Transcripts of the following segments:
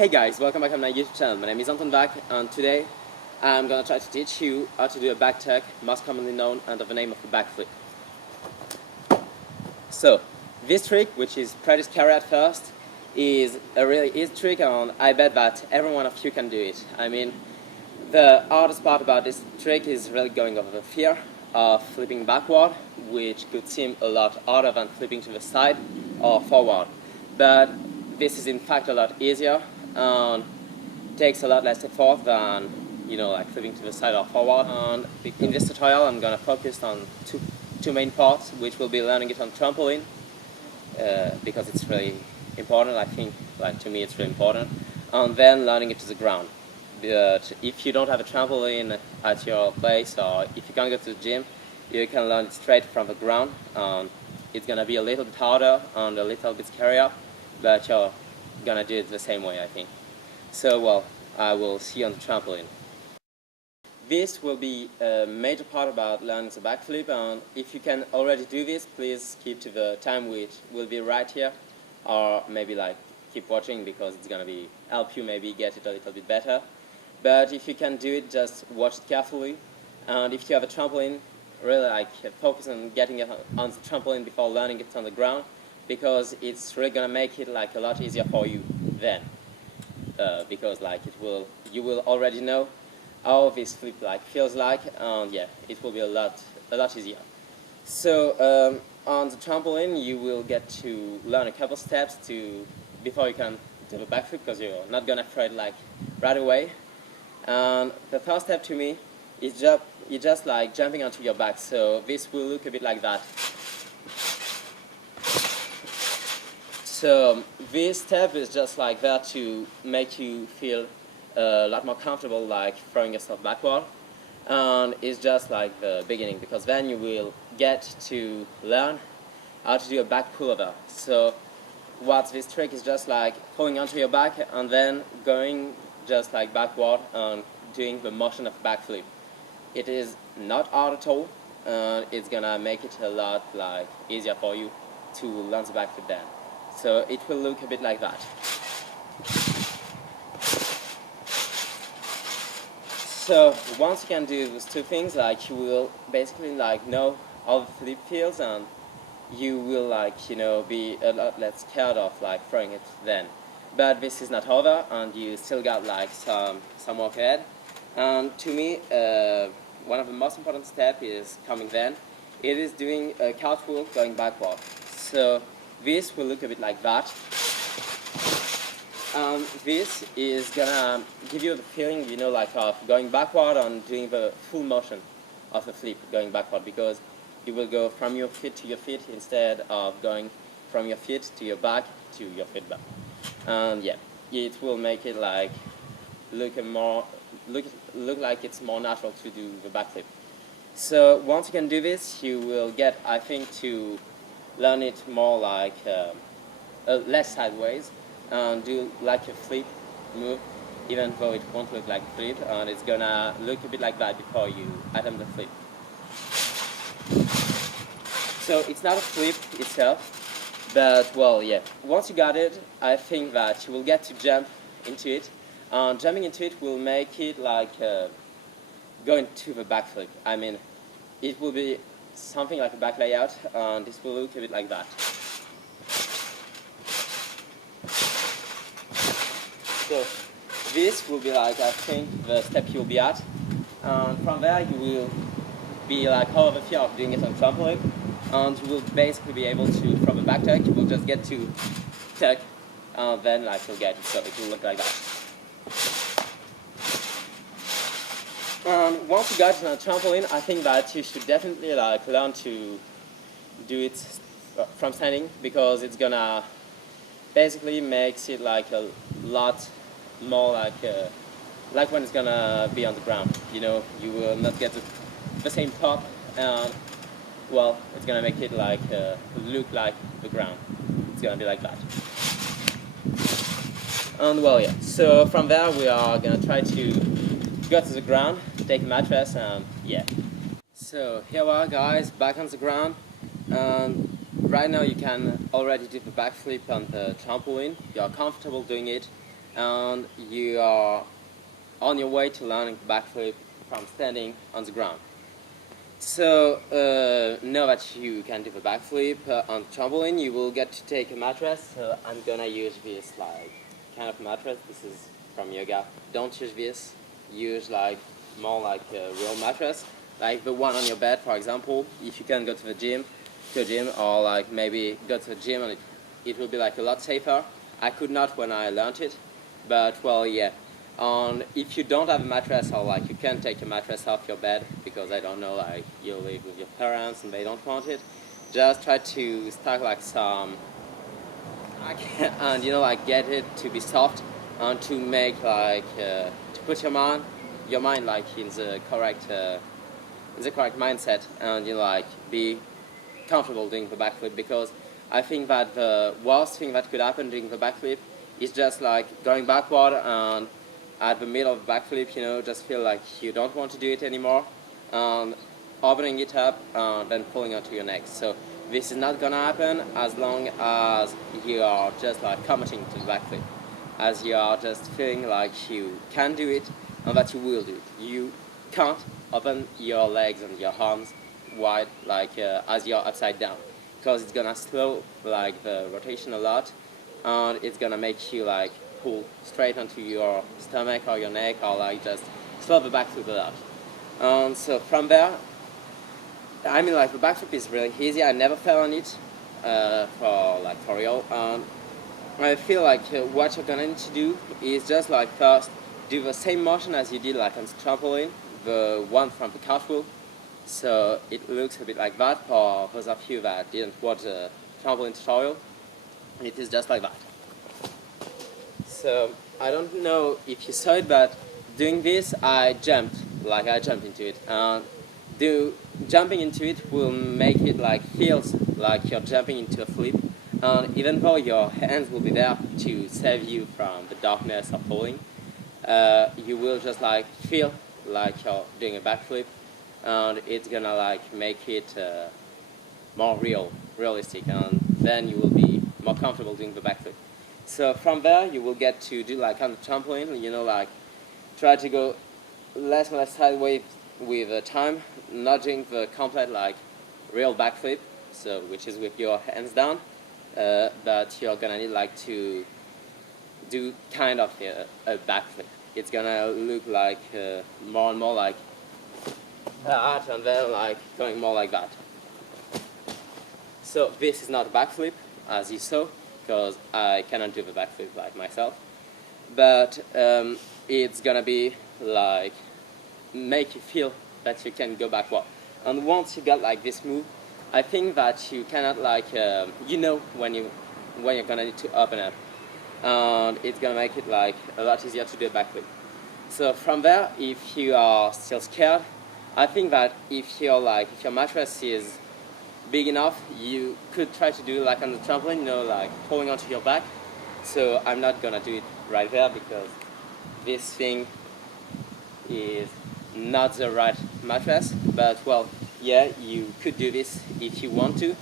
Hey guys, welcome back on my YouTube channel. My name is Anton Back, and today I'm gonna try to teach you how to do a back tuck, most commonly known under the name of a backflip. So, this trick, which is pretty scary at first, is a really easy trick, and I bet that every one of you can do it. I mean, the hardest part about this trick is really going over the fear of flipping backward, which could seem a lot harder than flipping to the side or forward. But this is in fact a lot easier and takes a lot less effort than, like flipping to the side or forward. And in this tutorial I'm going to focus on two main parts, which will be learning it on trampoline, because it's really important. I think, to me, it's really important, and then learning it to the ground. But if you don't have a trampoline at your place, or if you can't go to the gym, you can learn it straight from the ground. It's going to be a little bit harder and a little bit scarier, but you're going to do it the same way, I think. So, well, I will see you on the trampoline. This will be a major part about learning the backflip, and if you can already do this, please keep to the time which will be right here, or maybe keep watching, because it's going to help you maybe get it a little bit better. But if you can do it, just watch it carefully, and if you have a trampoline, really focus on getting it on the trampoline before learning it on the ground, because it's really going to make it a lot easier for you then, because you will already know how this flip feels like, and yeah, it will be a lot easier. So on the trampoline you will get to learn a couple steps before you can do the backflip, because you're not gonna afraid right away. And the first step to me is just jumping onto your back. So this will look a bit like that. So this step is just there to make you feel a lot more comfortable throwing yourself backward, and it's just the beginning, because then you will get to learn how to do a back pullover. So what this trick is just pulling onto your back and then going just backward and doing the motion of backflip. It is not hard at all, and it's gonna make it a lot easier for you to learn the backflip then. So it will look a bit like that. So once you can do those two things, you will basically know how the flip feels, and you will be a lot less scared of throwing it then. But this is not over, and you still got some work ahead. And to me, one of the most important steps is coming then. It is doing a cartwheel going backward. So this will look a bit like that. This is gonna give you the feeling, of going backward and doing the full motion of the flip going backward, because you will go from your feet to your feet instead of going from your feet to your back to your feet back. And yeah, it will make it look like it's more natural to do the backflip. So once you can do this, you will get, I think, to learn it more less sideways, and do a flip move, even though it won't look like a flip, and it's gonna look a bit like that before you attempt the flip. So it's not a flip itself, but well, yeah, once you got it, I think that you will get to jump into it, and jumping into it will make it going to the backflip. I mean, it will be something like a back layout, and this will look a bit like that. So this will be I think, the step you'll be at, and from there you will be out of the fear of doing it on trampoline, and you will basically be able to, from the back tuck, you will just get to tuck, and then you'll get it, so it will look like that. And once you got it on a trampoline, I think that you should definitely learn to do it from standing, because it's gonna basically makes it a lot more when it's gonna be on the ground. You will not get the same pop, and well, it's gonna make it look like the ground. It's gonna be like that. And well, yeah, so from there we are gonna try to go to the ground, take a mattress, and yeah. So here we are, guys, back on the ground, and right now you can already do the backflip on the trampoline. You are comfortable doing it, and you are on your way to learning the backflip from standing on the ground. So now that you can do the backflip on the trampoline, you will get to take a mattress. So I'm gonna use this like kind of mattress. This is from yoga. Don't use this. Use like more like a real mattress, like the one on your bed, for example. If you can go to the gym, or like maybe go to the gym, and it will be like a lot safer. I could not when I learned it, but well, yeah. If you don't have a mattress, or like you can't take a mattress off your bed because I don't know, like you live with your parents and they don't want it, just try to stack like some, and like get it to be soft and to make like to put your mind like in the correct mindset, and like be comfortable doing the backflip, because I think that the worst thing that could happen during the backflip is just like going backward and at the middle of the backflip, just feel like you don't want to do it anymore, and opening it up and then pulling onto your neck. So this is not gonna happen as long as you are just like committing to the backflip, as you are just feeling like you can do it and that you will do it. You can't open your legs and your arms wide like as you're upside down, because it's gonna slow like the rotation a lot, and it's gonna make you like pull straight onto your stomach or your neck, or like just slow the backflip a lot. And so from there, I mean, like the backflip is really easy. I never fell on it for real. And I feel like what you're gonna need to do is just like first do the same motion as you did like on the trampoline, the one from the cartwheel. So it looks a bit like that for those of you that didn't watch the trampoline tutorial. It is just like that. So I don't know if you saw it, but doing this, I jumped into it. Jumping into it will make it like feels like you're jumping into a flip, and even though your hands will be there to save you from the darkness of falling, you will just like feel like you're doing a backflip, and it's gonna like make it more realistic, and then you will be more comfortable doing the backflip. So from there, you will get to do like on the trampoline, like try to go less and less sideways with time, not doing the complete like real backflip, so which is with your hands down, but you're gonna need like to do kind of a backflip. It's gonna look like more and more like that, and then like going more like that. So this is not a backflip, as you saw, because I cannot do the backflip like myself, but it's gonna be like make you feel that you can go backward. And once you got like this move, I think that you cannot like when you're gonna need to open up, and it's gonna make it like a lot easier to do a backflip. So from there, if you are still scared, I think that if your mattress is big enough, you could try to do like on the trampoline, like pulling onto your back. So I'm not gonna do it right there because this thing is not the right mattress, but well, yeah, you could do this if you want to.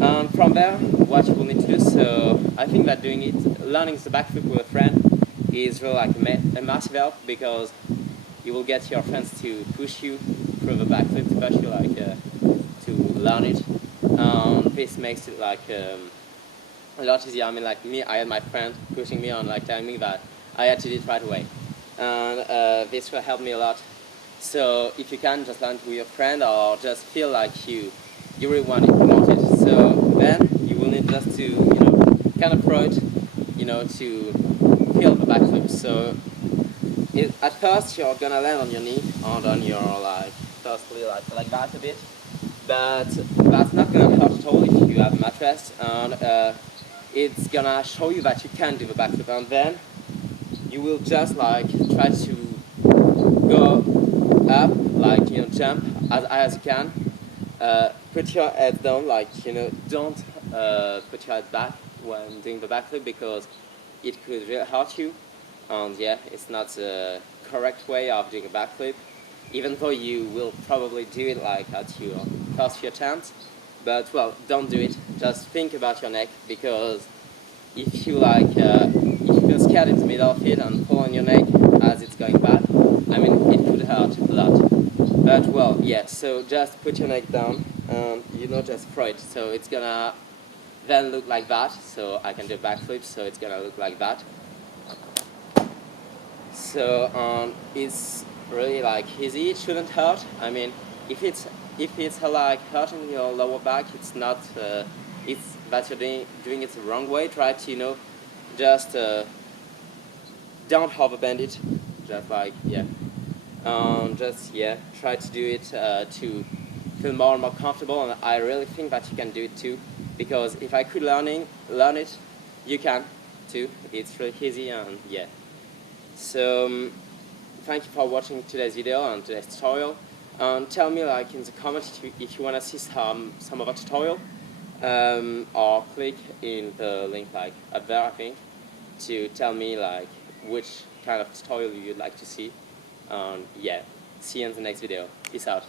And from there, what you will need to do, so I think that learning the backflip with a friend is really like a massive help, because you will get your friends to push you through the backflip, to push you like to learn it. This makes it like a lot easier. I mean, like me, I had my friend pushing me on, like telling me that I had to do it right away, and this will help me a lot. So if you can, just learn with your friend, or just feel like you really want it. So then you will need just to kind of throw it, to feel the backflip. So at first you're gonna land on your knee and on your firstly like that a bit, but that's not gonna hurt at all if you have a mattress, and it's gonna show you that you can do the backflip, and then you will just like try to go up, jump as high as you can. Put your head down, don't put your head back when doing the backflip, because it could really hurt you, and yeah, it's not the correct way of doing a backflip, even though you will probably do it like at your first few attempts. But well, don't do it. Just think about your neck, because if you feel head in the middle of it and pull on your neck as it's going back, I mean, it could hurt a lot. But well, yeah, so just put your neck down and, you know, just throw it. So it's gonna then look like that. So I can do backflips, so it's gonna look like that. So it's really like easy. It shouldn't hurt. I mean, if it's like hurting your lower back, it's not. It's that you're doing it the wrong way. Try to, you know, just don't overbend it. Just like, yeah. Just, yeah, try to do it to feel more and more comfortable, and I really think that you can do it too, because if I could learn it, you can too. It's really easy, and yeah. So thank you for watching today's video and today's tutorial. Tell me, like, in the comments if you want to see some other tutorial, or click in the link like up there, I think, to tell me like which kind of tutorial you'd like to see. Yeah, see you in the next video. Peace out.